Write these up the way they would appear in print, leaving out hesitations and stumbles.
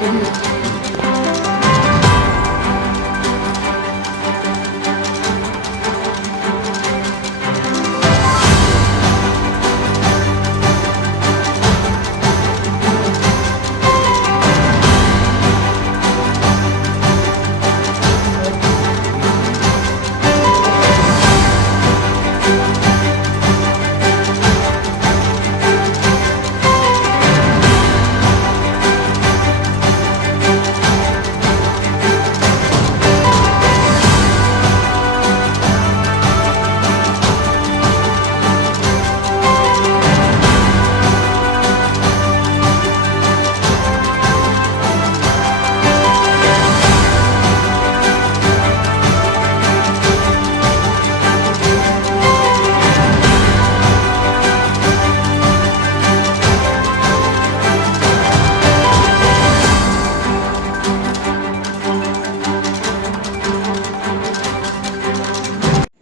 করি।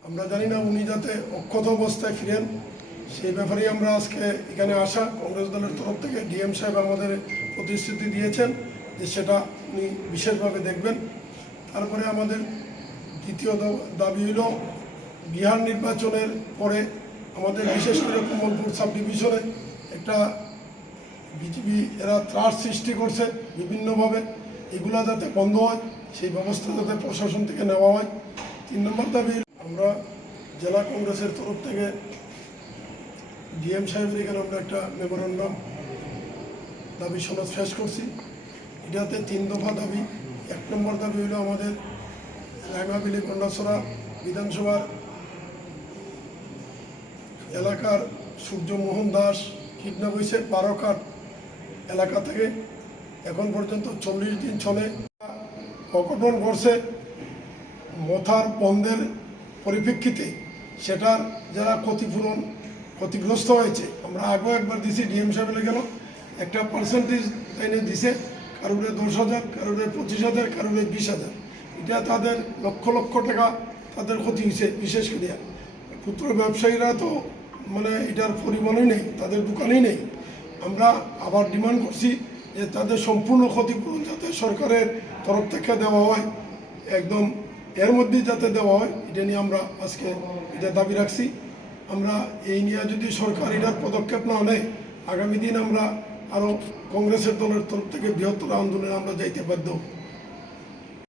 আমরা জানি না উনি যাতে অক্ষত অবস্থায় ফিরেন, সেই ব্যাপারেই আমরা আজকে এখানে আসা। কংগ্রেস দলের তরফ থেকে ডিএম সাহেব আমাদের প্রতিশ্রুতি দিয়েছেন যে সেটা উনি বিশেষভাবে দেখবেন। তারপরে আমাদের দ্বিতীয় দাবি হল বিহার নির্বাচনের পরে আমাদের বিশেষ করে কমলপুর সাব ডিভিশনে একটা বিজেপি এরা ত্রাস সৃষ্টি করছে বিভিন্নভাবে, এগুলা যাতে বন্ধ হয় সেই ব্যবস্থা যাতে প্রশাসন থেকে নেওয়া হয়। 3 নম্বর দাবি, আমরা জেলা কংগ্রেসের তরফ থেকে ডিএম সাহেবের এখানে আমরা একটা মেমোরেন্ডাম দাবি সনদ পেশ করছি। এটাতে 3 দফা দাবি। 1 নম্বর দাবি হলো আমাদের রাঙ্গাবিলি কন্যাছড়া বিধানসভার এলাকার সূর্যমোহন দাস কিডন্যাপ হয়েছে 12 কাঠ এলাকা থেকে, এখন পর্যন্ত 40 দিন চলে। অঘটন ঘটছে মথার বন্ধের পরিপ্রেক্ষিতে, সেটার যারা ক্ষতিগ্রস্ত হয়েছে, আমরা আগেও একবার দিছি, ডিএম সাহেব গেল একটা পার্সেন্টেজ এনে দিছে, কারোর 10,000, কারোর 25,000, কারোর 20,000। এটা তাদের লক্ষ লক্ষ টাকা তাদের ক্ষতি হয়েছে। বিশেষ করে ক্ষুদ্র ব্যবসায়ীরা তো মানে এটার পরিমাণই নেই, তাদের দোকানেই নেই। আমরা আবার ডিমান্ড করছি যে তাদের সম্পূর্ণ ক্ষতিপূরণ যাতে সরকারের তরফ থেকে দেওয়া হয়, একদম এর মধ্যেই যাতে দেওয়া হয়, এটা নিয়ে আমরা আজকে এটা দাবি রাখছি। আমরা এই নিয়ে যদি সরকার এটার পদক্ষেপ না নেয়, আগামী দিন আমরা আরও কংগ্রেসের দলের তরফ থেকে বৃহত্তর আন্দোলনে আমরা যাইতে বাধ্য।